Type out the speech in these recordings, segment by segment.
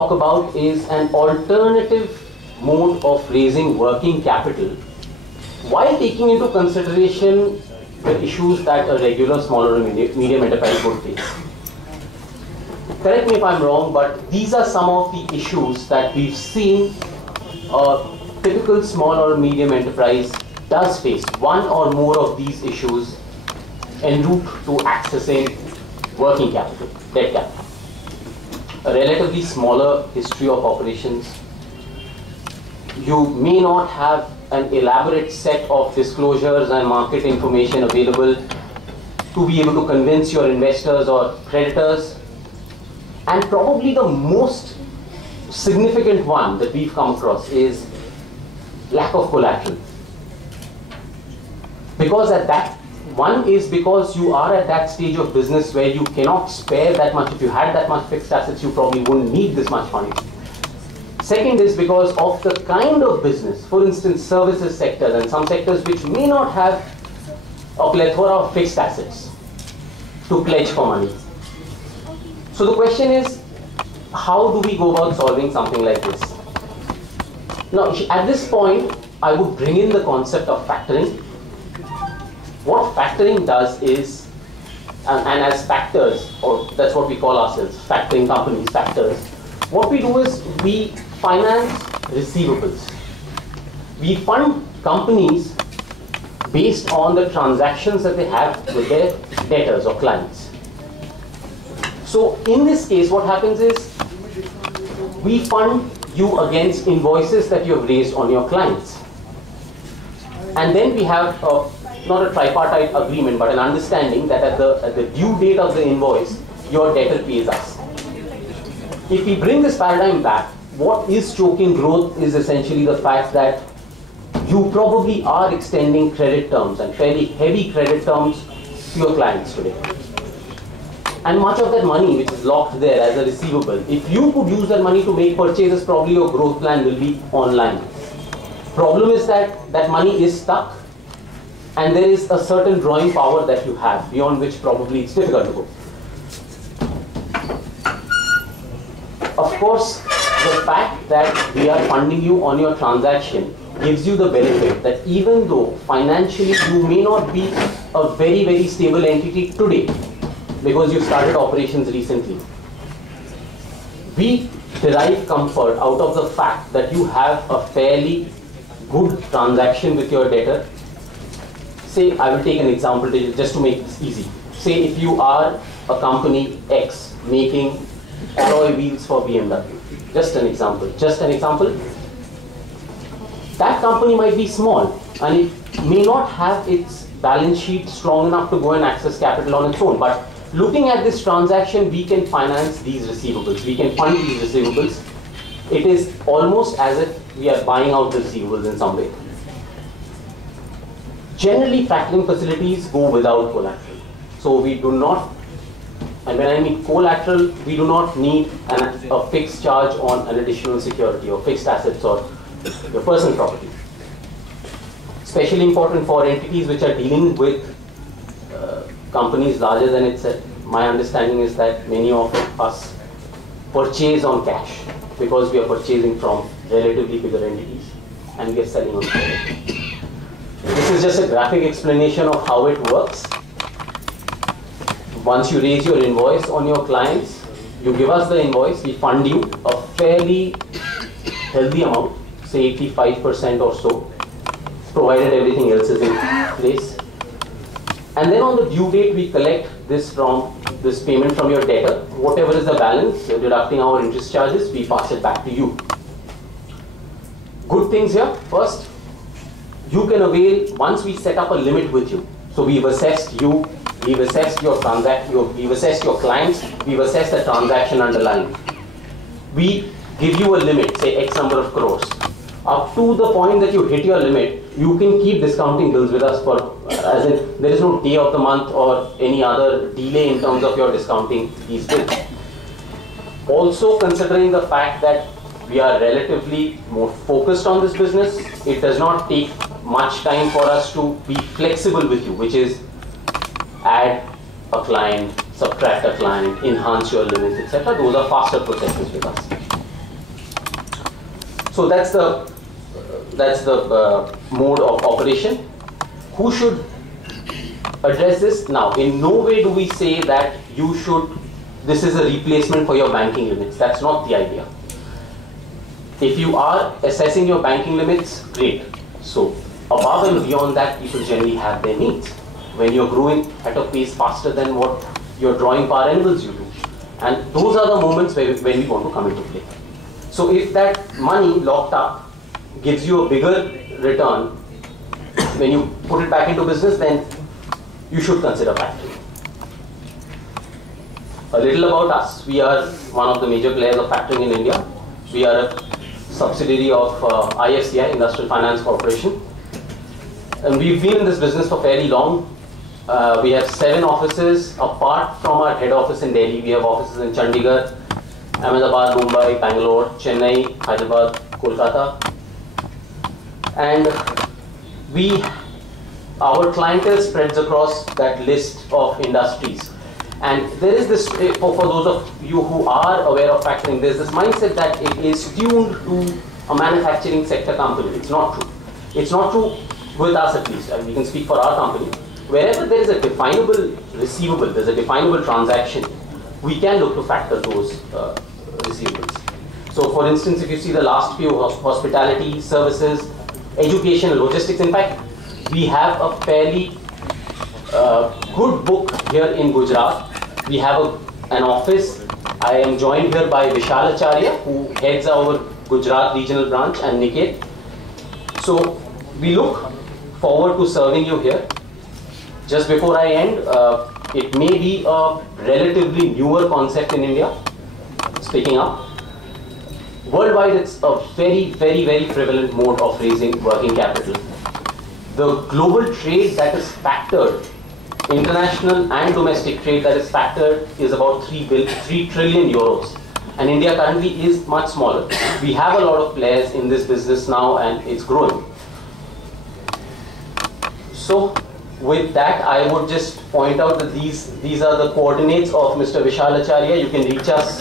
talk about is an alternative mode of raising working capital while taking into consideration the issues that a regular small or medium enterprise would face. Correct me if I'm wrong, but these are some of the issues that we've seen a typical small or medium enterprise does face. One or more of these issues en route to accessing working capital, debt capital. A relatively smaller history of operations. You may not have an elaborate set of disclosures and market information available to be able to convince your investors or creditors. And probably the most significant one that we've come across is lack of collateral. Because because you are at that stage of business where you cannot spare that much. If you had that much fixed assets, you probably wouldn't need this much money. Second is because of the kind of business, for instance, services sectors and some sectors which may not have a plethora of fixed assets to pledge for money. So the question is, how do we go about solving something like this? Now, at this point, I would bring in the concept of factoring. What factoring does is, and as factors, or that's what we call ourselves, factoring companies, factors, what we do is we finance receivables. We fund companies based on the transactions that they have with their debtors or clients. So in this case, what happens is we fund you against invoices that you have raised on your clients. And then we have not a tripartite agreement, but an understanding that at the due date of the invoice, your debtor pays us. If we bring this paradigm back, what is choking growth is essentially the fact that you probably are extending credit terms and fairly heavy credit terms to your clients today. And much of that money which is locked there as a receivable, if you could use that money to make purchases, probably your growth plan will be online. Problem is that that money is stuck and there is a certain drawing power that you have, beyond which probably it's difficult to go. Of course, the fact that we are funding you on your transaction gives you the benefit that even though financially you may not be a very, very stable entity today, because you started operations recently, we derive comfort out of the fact that you have a fairly good transaction with your debtor. Say, I will take an example just to make this easy. Say if you are a company X making alloy wheels for BMW. Just an example. That company might be small and it may not have its balance sheet strong enough to go and access capital on its own. But looking at this transaction, we can finance these receivables. We can fund these receivables. It is almost as if we are buying out the receivables in some way. Generally, factoring facilities go without collateral. So we do not, and when I mean collateral, we do not need a fixed charge on an additional security or fixed assets or your personal property. Especially important for entities which are dealing with companies larger than itself. My understanding is that many of us purchase on cash because we are purchasing from relatively bigger entities and we are selling on credit. This is just a graphic explanation of how it works. Once you raise your invoice on your clients, you give us the invoice, we fund you a fairly healthy amount, say 85% or so, provided everything else is in place. And then on the due date, we collect this payment from your debtor. Whatever is the balance, deducting our interest charges, we pass it back to you. Good things here. First, you can avail, once we set up a limit with you. So we've assessed you, we've assessed your we've assessed your clients, we've assessed the transaction underlying. We give you a limit, say X number of crores. Up to the point that you hit your limit, you can keep discounting bills with us for, as in, there is no day of the month or any other delay in terms of your discounting these bills. Also considering the fact that we are relatively more focused on this business, it does not take much time for us to be flexible with you, which is add a client, subtract a client, enhance your limits, etc. Those are faster processes with us. So that's the mode of operation. Who should address this? Now, in no way do we say that you should, this is a replacement for your banking limits. That's not the idea. If you are assessing your banking limits, great. So above and beyond that, people generally have their needs. When you're growing at a pace faster than what your drawing power enables you to. And those are the moments when we want to come into play. So if that money locked up gives you a bigger return, when you put it back into business, then you should consider factoring. A little about us. We are one of the major players of factoring in India. We are a subsidiary of IFCI, Industrial Finance Corporation. And we've been in this business for fairly long. We have 7 offices. Apart from our head office in Delhi, we have offices in Chandigarh, Ahmedabad, Mumbai, Bangalore, Chennai, Hyderabad, Kolkata. And our clientele spreads across that list of industries. And there is this, for those of you who are aware of factoring, there's this mindset that it is tuned to a manufacturing sector company. It's not true. It's not true with us at least. And we can speak for our company. Wherever there is a definable receivable, there's a definable transaction, we can look to factor those receivables. So for instance, if you see the last few, hospitality, services, education, logistics, in fact, we have a fairly good book here in Gujarat. We have an office. I am joined here by Vishal Acharya, who heads our Gujarat regional branch, and Niket. So we look forward to serving you here. Just before I end, it may be a relatively newer concept in India, speaking up. Worldwide, it's a very, very, very prevalent mode of raising working capital. The global trade that is factored, international and domestic trade that is factored, is about 3 trillion euros. And India currently is much smaller. We have a lot of players in this business now, and it's growing. So with that, I would just point out that these are the coordinates of Mr. Vishal Acharya. You can reach us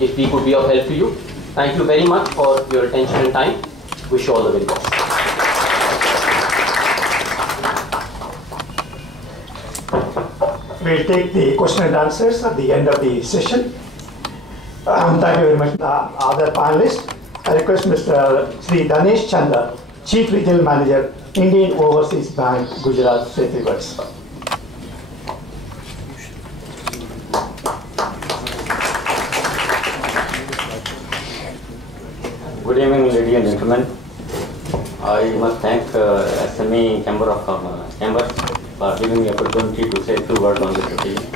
if we could be of help to you. Thank you very much for your attention and time. Wish you all the very best. We'll take the question and answers at the end of the session. Thank you very much, the other panelists. I request Mr. Sri Danesh Chanda, Chief Regional Manager, Indian Overseas Bank, Gujarat, say 3 words. Good evening, ladies and gentlemen. I must thank SME Chamber of Chambers for giving me opportunity to say 2 words on this occasion.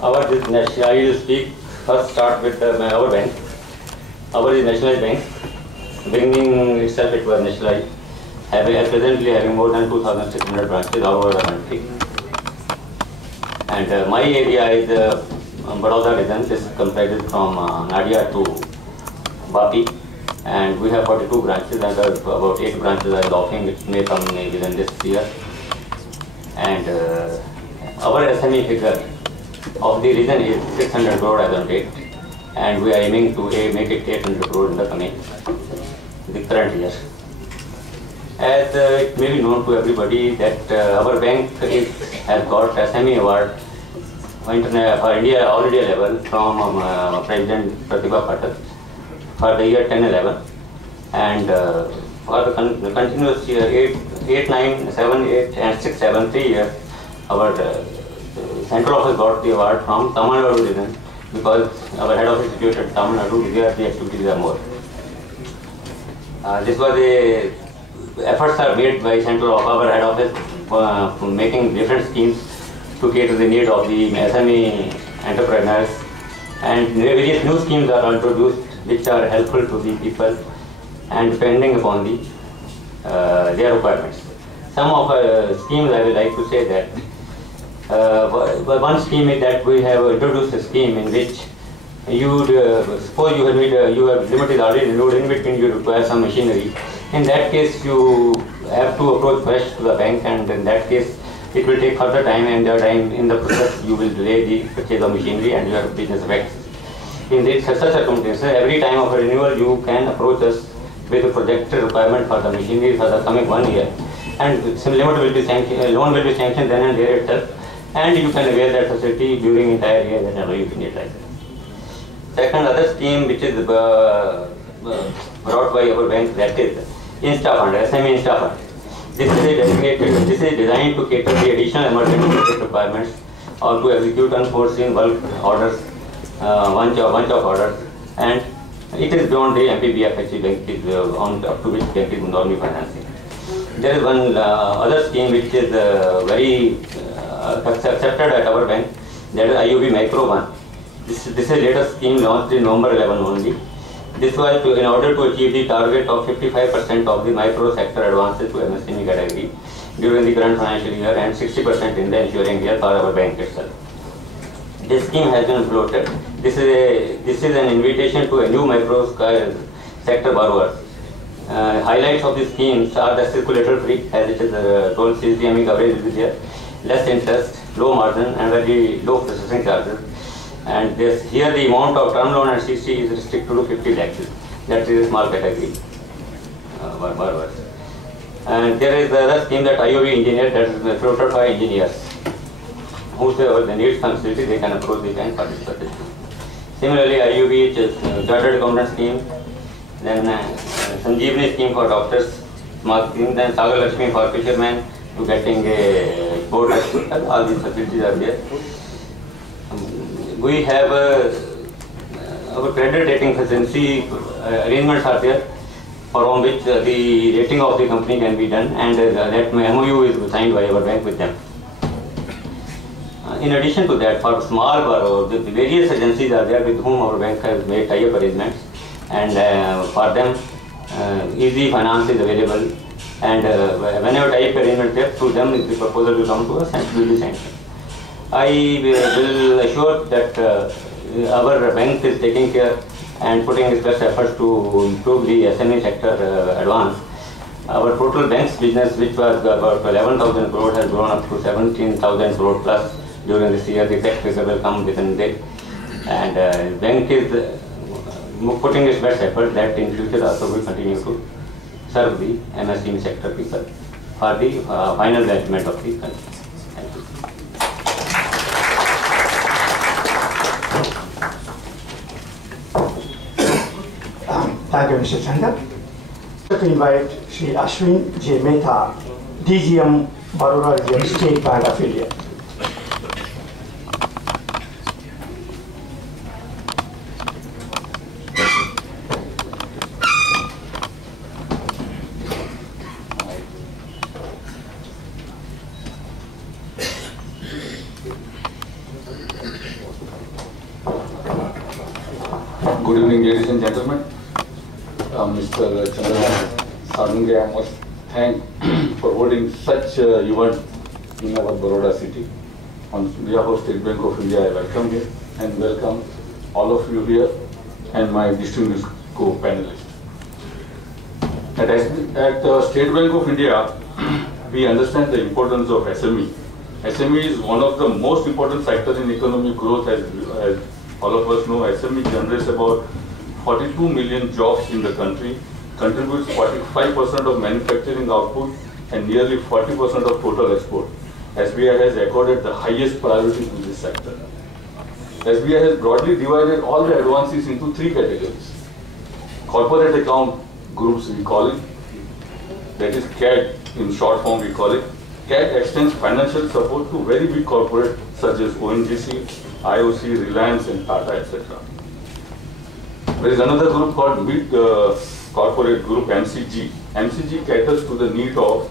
I will speak, first start with our bank. Our is nationalized bank, bringing itself it was nationalized, presently having more than 2,600 branches all over the country. And my area is Baroda region. This comprises from Nadia to Vapi, and we have 42 branches, and about 8 branches are offering. It may come within this year. And our SME figure of the region is 600 crore as on date, and we are aiming to make it 800 crore in the current year. As it may be known to everybody that our bank has got SME award for India all India level from President Pratibha Patil for the year 10-11, and for the continuous year 8, 9, 7, 8 and 6, 7, 3 years, our central office got the award from Tamil Nadu region, because our head office situated in Tamil Nadu, where the activities are more. This was efforts are made by central of our head office for making different schemes to cater the need of the SME entrepreneurs, and various new schemes are introduced which are helpful to the people and depending upon their requirements. Some of schemes I would like to say that one scheme is that we have introduced a scheme in which you would suppose you have limited already load, in between you require some machinery. In that case, you have to approach first to the bank, and in that case it will take further time, and in the process you will delay the purchase of machinery and your business affects. In such circumstances, every time of a renewal, you can approach us with a projected requirement for the machinery for the coming 1 year, and some limit will be sanctioned, loan will be sanctioned then and there itself, and you can avail that facility during entire year whenever you need like that. Second, other scheme which is brought by our bank, that is Insta Fund, SME Insta Fund. This is designed to cater the additional emergency requirements or to execute unforeseen bulk orders, bunch of orders, and it is beyond the MPBF which bank is up to which bank is normally financing. There is one other scheme which is very accepted at our bank, that is IOB Micro One. This is a latest scheme launched in November 11 only. This was in order to achieve the target of 55% of the micro sector advances to MSME category during the current financial year and 60% in the ensuing year for our bank itself. This scheme has been floated. This is an invitation to a new micro sector borrowers. Highlights of the schemes are the circulator free, as it is told, CCME coverage will be there, less interest, low margin, and very low processing charges. And here the amount of term loan and CC is restricted to 50 lakhs. That is a small category borrowers. And there is the other scheme that IOB engineer, that is floated by engineers. Whosoever they need some facility, they can approach the bank for this purpose. Similarly, IOB is chartered accountant scheme, then Sanjeevani scheme for doctors, small scheme, then Sagar Lakshmi for fishermen to getting a boat. All these facilities are there. We have our credit rating facility arrangements are there, from which the rating of the company can be done, and that MOU is signed by our bank with them. In addition to that, for small borrowers, the various agencies are there with whom our bank has made tie-up arrangements, and for them easy finance is available, and whenever tie-up arrangement is there, through them the proposal will come to us and will be sanctioned. I will assure that our bank is taking care and putting its best efforts to improve the SME sector advance. Our total bank's business, which was about 11,000 crore, has grown up to 17,000 crore plus during this year. The exact figure will come within a day. And bank is putting its best effort that in future also will continue to serve the MSME sector people for the final development of the country. Thank you. Thank you, Mr. Chanda. To invite Shri Ashwin J. Mehta, DGM Baroda Region State Bank affiliate. Good evening, ladies and gentlemen. Mr. Chandra Sadunge, I must thank for holding such event in our Baroda city. On behalf of State Bank of India, I welcome you and welcome all of you here and my distinguished co-panelists. At State Bank of India, we understand the importance of SME. SME is one of the most important sectors in economic growth. As all of us know, SME generates about 42 million jobs in the country, contributes 45% of manufacturing output and nearly 40% of total export. SBI has accorded the highest priority to this sector. SBI has broadly divided all the advances into three categories. Corporate account groups we call it, that is CAD in short form we call it. CAD extends financial support to very big corporates such as ONGC, IOC, Reliance and Tata, etc. There is another group called Mid Corporate Group, MCG. MCG caters to the need of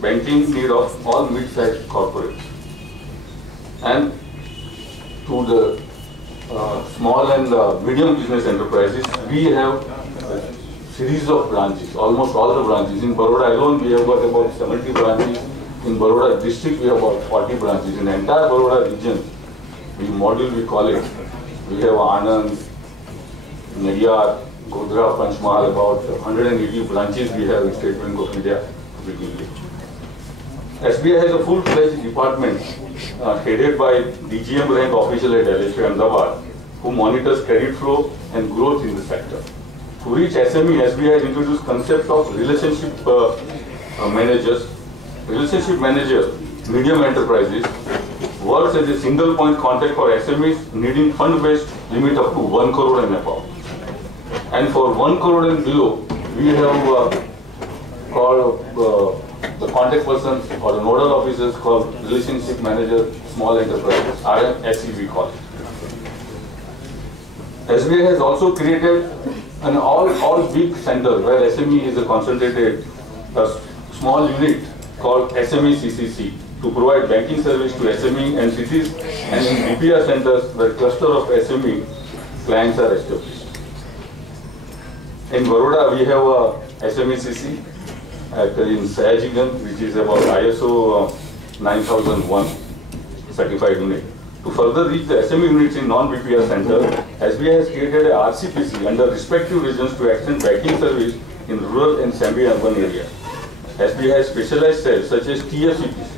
banking need of all mid-sized corporates. And to the small and medium business enterprises, we have a series of branches, almost all the branches. In Baroda alone, we have got about 70 branches. In Baroda district, we have about 40 branches. In the entire Baroda region, we call it, we have Anand, Nadiyar, Godhra, Panchmahal, about 180 branches we have in State Bank of India. SBI has a full-fledged department headed by DGM rank official at LHA Ahmedabad, who monitors credit flow and growth in the sector. To reach SME, SBI has introduced concept of relationship managers. Relationship manager, medium enterprises, works as a single point contact for SMEs needing fund-based limit up to 1 crore and above. And for 1 crore and below, we have called the contact persons or the nodal officers called relationship manager, small enterprises, RMSE we call it. SBI has also created an all big center where SME is a concentrated small unit called SME CCC to provide banking service to SME entities, and in BPR centers where cluster of SME clients are established. In Baroda, we have a SME-CC in Sayajigan, which is about ISO 9001 certified unit. To further reach the SME units in non-BPR center, SBI has created a RCPC under respective regions to extend banking service in rural and semi-urban areas. SBI has specialized cells such as TFCPC,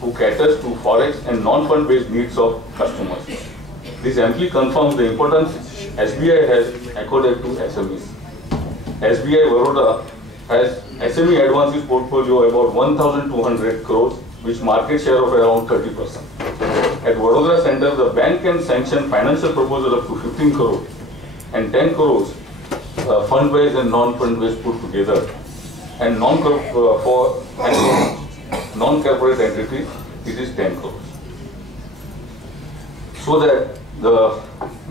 who caters to forex and non-fund based needs of customers. This amply confirms the importance SBI has accorded to SMEs. SBI Baroda has SME advances portfolio about 1,200 crores, which market share of around 30%. At Vadodara Center, the bank can sanction financial proposal up to 15 crores and 10 crores fund-based and non-fund-based put together. And non-corporate entities, it is 10 crores. So that the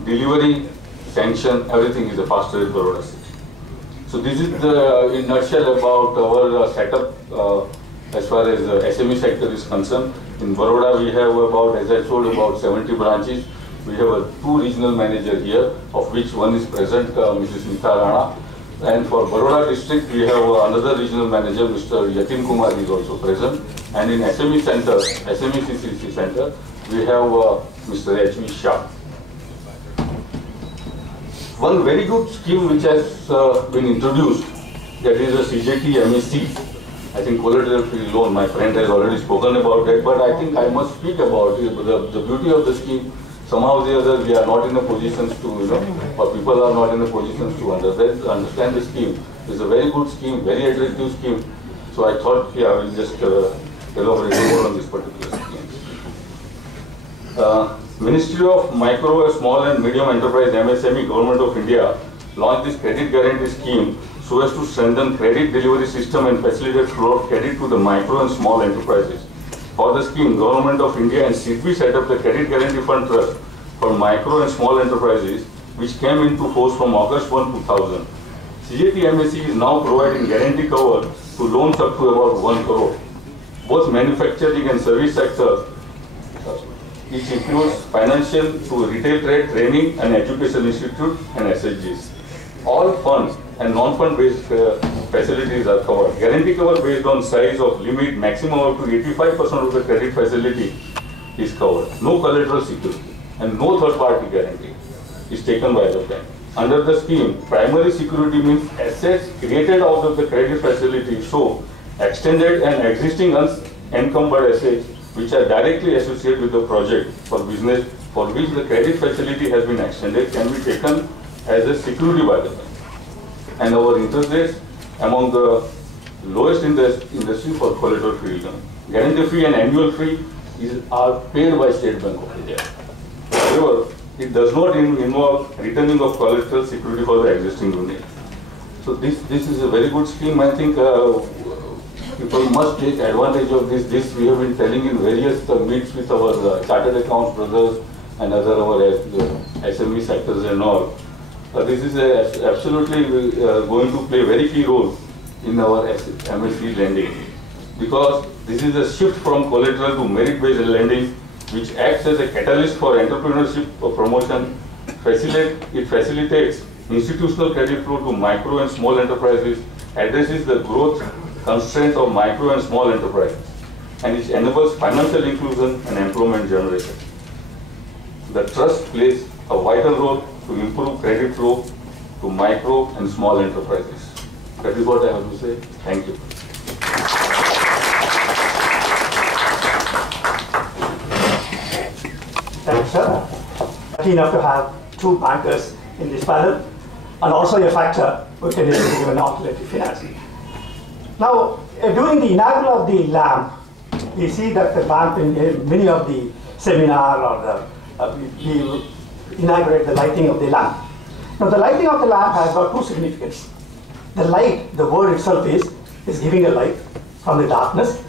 delivery, sanction, everything is a faster in Baroda city. So this is the, in nutshell about our setup as far as the SME sector is concerned. In Baroda, we have about, as I told, about 70 branches. We have 2 regional managers here, of which one is present, Mrs. Nita Rana. And for Baroda district, we have another regional manager, Mr. Yatin Kumar is also present. And in SME center, SME CCC center, we have Mr. H.V. Shah. One very good scheme which has been introduced, that is a CJT MSC. I think collateral free loan, my friend has already spoken about that, but I think I must speak about it. The beauty of the scheme, somehow or the other we are not in a position to, or people are not in a position to understand the scheme. It's a very good scheme, very attractive scheme. So I thought, I will just elaborate more on this particular scheme. Ministry of Micro, Small and Medium Enterprise MSME, Government of India launched this credit guarantee scheme so as to strengthen credit delivery system and facilitate flow of credit to the micro and small enterprises. For the scheme, Government of India and SIDBI set up the Credit Guarantee Fund Trust for micro and small enterprises, which came into force from August 1, 2000. CJT-MSE is now providing guarantee cover to loans up to about 1 crore. Both manufacturing and service sectors, which includes financial to retail trade, training and education institute and SHGs. All funds and non-fund based facilities are covered. Guarantee cover based on size of limit, maximum up to 85% of the credit facility is covered. No collateral security and no third party guarantee is taken by the bank. Under the scheme, primary security means assets created out of the credit facility, so extended and existing unencumbered assets which are directly associated with the project for business for which the credit facility has been extended can be taken as a security by the bank. And our interest rates among the lowest in the industry for collateral free loan. Guarantee fee and annual fee are paid by State Bank of India. However, it does not involve returning of collateral security for the existing unit. So this is a very good scheme. I think people must take advantage of this. This we have been telling in various meets with our chartered accounts brothers and other our SME sectors and all. This is absolutely going to play a very key role in our MSE lending, because this is a shift from collateral to merit-based lending, which acts as a catalyst for entrepreneurship promotion. It facilitates institutional credit flow to micro and small enterprises, addresses the growth constraints of micro and small enterprises, and it enables financial inclusion and employment generation. The trust plays a vital role to improve credit flow to micro and small enterprises. That is what I have to say. Thank you. Thank you, sir. Lucky enough to have two bankers in this panel, and also a factor who can give an alternative financing. Now, during the inaugural of the LAMP, we see that the LAMP in many of the seminar or we inaugurate the lighting of the lamp. Now, the lighting of the lamp has got two significance. The light, the word itself is giving a light from the darkness,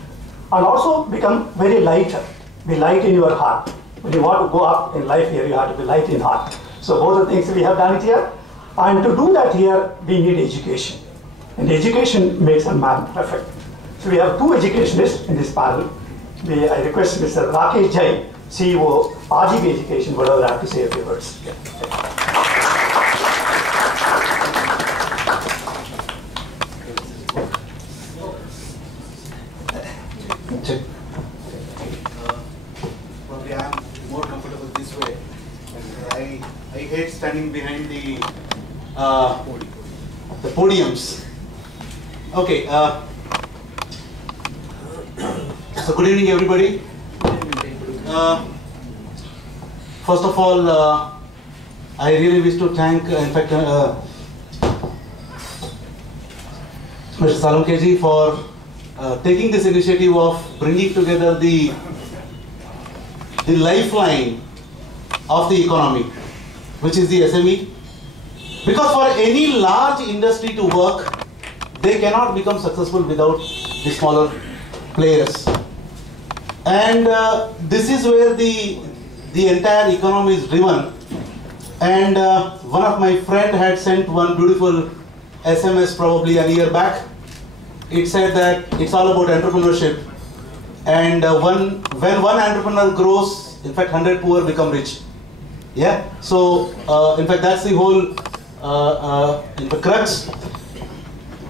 and also become very lighter. Be light in your heart. When you want to go up in life here, you have to be light in heart. So both the things we have done it here. And to do that here, we need education. And education makes a man perfect. So we have two educationists in this panel. I request Mr. Rakesh Jain, CEO, RGB Education, whatever I have to say a few words. Yeah. Probably I am more comfortable this way. I hate standing behind the podiums. Okay. So good evening, everybody. First of all, I really wish to thank, in fact, Mr. Salunke for taking this initiative of bringing together the lifeline of the economy, which is the SME. Because for any large industry to work, they cannot become successful without the smaller players. And this is where the entire economy is driven. And one of my friend had sent one beautiful SMS probably a year back. It said that it's all about entrepreneurship. And when one entrepreneur grows, in fact 100 poor become rich. Yeah. So in fact that's the whole in the crux.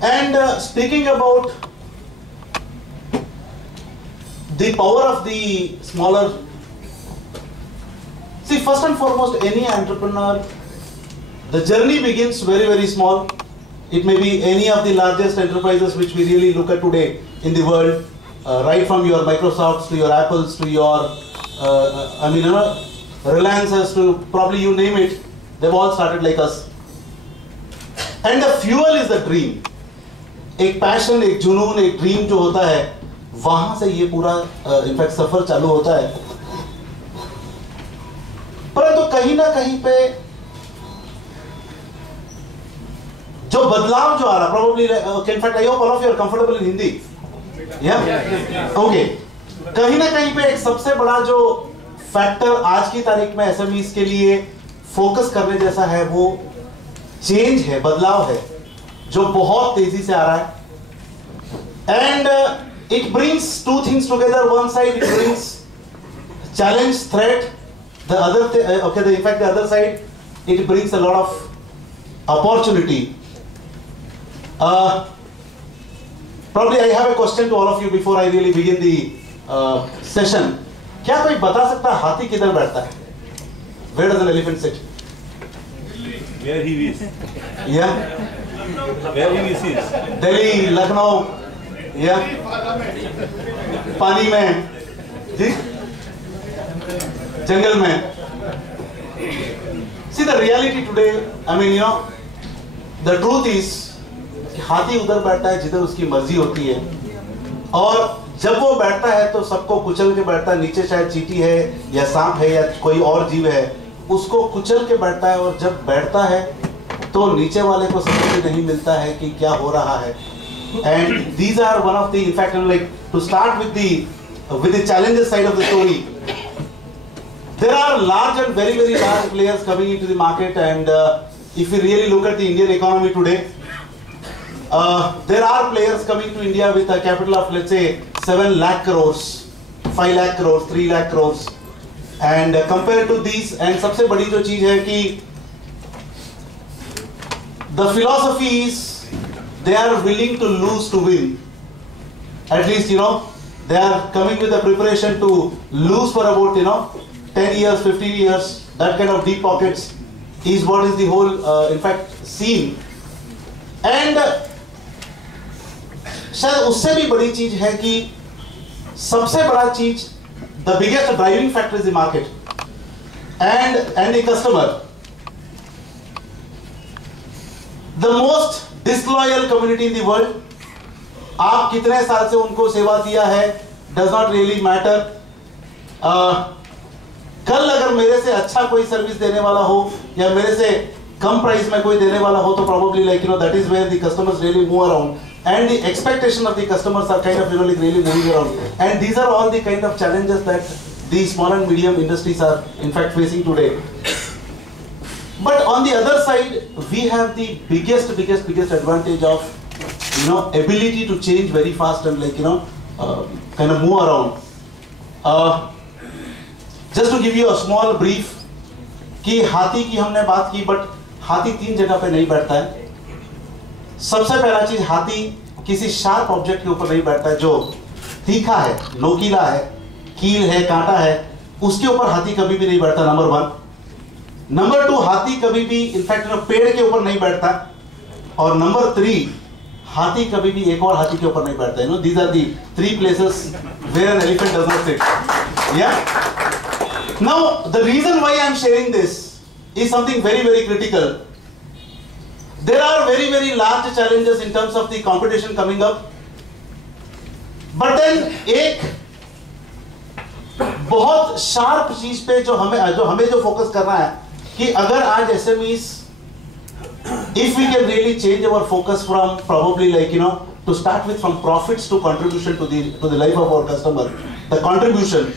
And speaking about the power of the smaller, see, first and foremost, any entrepreneur, the journey begins very, very small. It may be any of the largest enterprises which we really look at today in the world, right from your Microsofts to your Apples to your, Reliances to probably you name it, they've all started like us. And the fuel is the dream. एक passion, एक जुनून, एक dream जो होता है, वहां से ये पूरा इनफैक्ट सफर चालू होता है. परंतु कहीं ना कहीं पे जो बदलाव जो आ रहा, probably in fact I hope all of you are comfortable in Hindi. Yeah? Okay. कहीं ना कहीं पे एक सबसे बड़ा जो फैक्टर आज की तारीख में एसएमईज के लिए फोकस करने जैसा है वो चेंज है, बदलाव है, जो बहुत तेजी से आ रहा है. And it brings two things together. One side it brings challenge, threat. The other in fact the other side, it brings a lot of opportunity. Probably I have a question to all of you before I really begin the session. क्या कोई बता सकता है हाथी किधर बैठता है? Where does an elephant sit? Where he is. Yeah. Where he is. Delhi, Lucknow. Yeah. पानी में, जी? जंगल में. See, the reality today, I mean, you know, the truth is कि हाथी उधर बैठता है जिधर उसकी मर्जी होती है, और जब वो बैठता है तो सबको कुचल के बैठता है. नीचे शायद चींटी है या सांप है या कोई और जीव है, उसको कुचल के बैठता है, और जब बैठता है तो नीचे वाले को समझ नहीं मिलता है कि क्या हो रहा है. And these are one of the, in fact, like to start with the challenges side of the story. There are large and very, very large players coming into the market, and if we really look at the Indian economy today, there are players coming to India with a capital of, let's say, 7 lakh crores, 5 lakh crores, 3 lakh crores, and compared to these, and सबसे बड़ी जो चीज है कि the philosophy is they are willing to lose to win. At least, you know, they are coming with a preparation to lose for about, you know, 10 years, 15 years. That kind of deep pockets is what is the whole, in fact, scene. And शायद उससे भी बड़ी चीज है कि सबसे बड़ा चीज, the biggest driving factor is the market and the customer. The most disloyal community in the world. आप कितने साल से उनको सेवा दिया है डज नॉट रियली मैटर. कल अगर मेरे से अच्छा कोई सर्विस देने वाला हो या मेरे से कम प्राइस में कोई देने वाला हो तो probably like that is where the customers really move around, and the expectation of the customers are kind of like really moving around, and these are all the kind of challenges that the small and medium industries are in fact facing today. But on the other side we have the biggest advantage of ability to change very fast and like kind of move around. Just to give you a small brief कि हाथी की हमने बात की, but हाथी 3 जगह पे नहीं बैठता है. सबसे पहला चीज, हाथी किसी शार्प ऑब्जेक्ट के ऊपर नहीं बैठता है जो तीखा है, नोकीला है, कील है, कांटा है, उसके ऊपर हाथी कभी भी नहीं बैठता. नंबर 1. नंबर 2, हाथी कभी भी इनफैक्ट पेड़ के ऊपर नहीं बैठता. और नंबर 3, हाथी कभी भी एक और हाथी के ऊपर नहीं बैठता है. These are the 3 places where an elephant does not sit. Yeah. Now the reason why I am sharing this is something very critical. There are very large challenges in terms of the competition coming up. But then एक बहुत sharp चीज पे जो हमें focus करना है कि अगर आज SMEs, if we can really change our focus from probably like to start with from profits to contribution to the life of our customer, the contribution.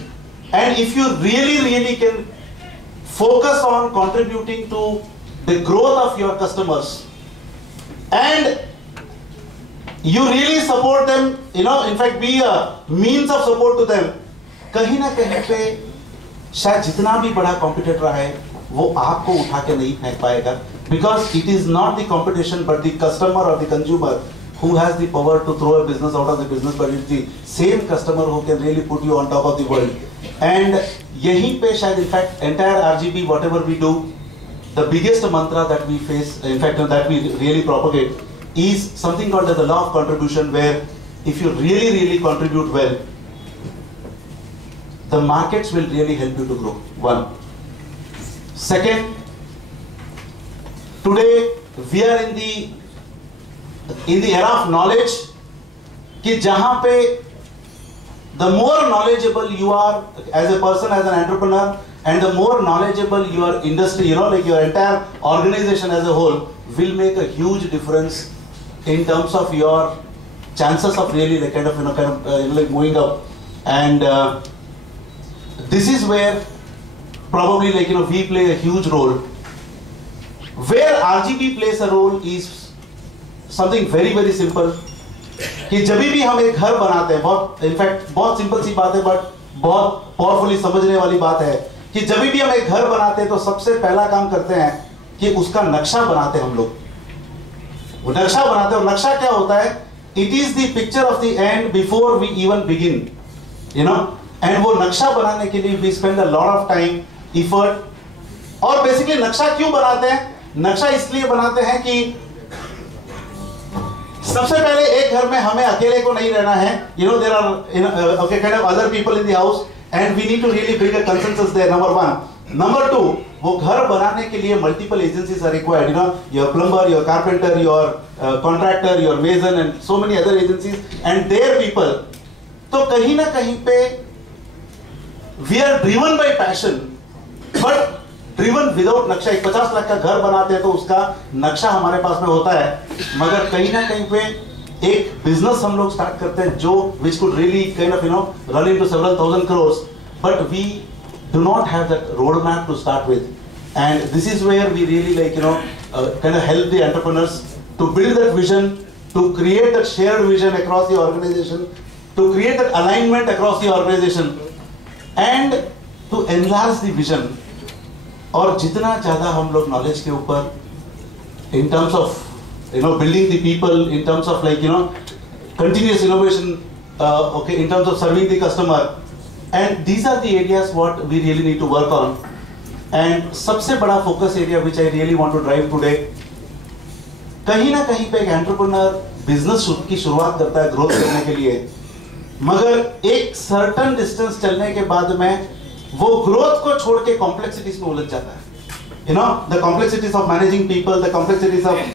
And if you really can focus on contributing to the growth of your customers and you really support them, in fact be a means of support to them, कहीं ना कहीं पे शायद जितना भी बड़ा competitor है वो आपको उठा के नहीं फेंक पाएगा, because it is not the competition but the customer or the consumer who has the power to throw a business out of the business, but it's the same customer who can really put you on top of the world. And यहीं पे शायद in fact entire RGB whatever we do, the biggest mantra that we face, in fact that we really propagate, is something called as the law of contribution, where if you really contribute well, the markets will really help you to grow. 1. Second, today we are in the era of knowledge, कि जहां पे the more knowledgeable you are as a person, as an entrepreneur, and the more knowledgeable your industry, like your entire organization as a whole, will make a huge difference in terms of your chances of really like kind of like moving up. And this is where probably like we play a huge role. Where RGB plays a role is something very simple. कि जब भी हम एक घर बनाते हैं, बहुत in fact बहुत सिंपल सी बात है बट बहुत पावरफुली समझने वाली बात है, कि जब भी हम एक घर बनाते हैं तो सबसे पहला काम करते हैं कि उसका नक्शा बनाते हैं. हम लोग वो नक्शा बनाते हैं, और नक्शा क्या होता है? It is the picture of the end before we even begin, and वो नक्शा बनाने के लिए we spend a lot of time, effort. और बेसिकली नक्शा क्यों बनाते हैं? नक्शा इसलिए बनाते हैं कि सबसे पहले एक घर में हमें अकेले को नहीं रहना है. there are okay kind of other people in the house and we need to really bring a consensus there. Number 1. Number 2, वो घर बनाने के लिए multiple agencies are required. Your plumber, your carpenter, your contractor, your mason, and so many other agencies and their people. तो कहीं ना कहीं पे we are driven by passion, but driven without नक्शा. एक 50 लाख का घर बनाते हैं तो उसका नक्शा हमारे पास में होता है, मगर कहीं ना कहीं पे एक बिजनेस हम लोग स्टार्ट करते हैं जो which could really kind of run into several thousand crores, but we do not have that roadmap to start with. And this is where we really like kind of help the entrepreneurs to build that vision, to create that shared vision across the organization, to create that alignment across the organization, and to enlarge the vision. और जितना ज़्यादा हम लोग knowledge के ऊपर in terms of building the people, in terms of like continuous innovation, okay, in terms of serving the customer, and these are the areas what we really need to work on. And सबसे बड़ा focus area which I really want to drive today, कहीं ना कहीं पे एक entrepreneur business की शुरुआत करता है ग्रोथ करने के लिए, मगर एक सर्टन डिस्टेंस चलने के बाद में वो ग्रोथ को छोड़ के कॉम्प्लेक्सिटीज में उलझ जाता है. The complexities of managing people, the complexities of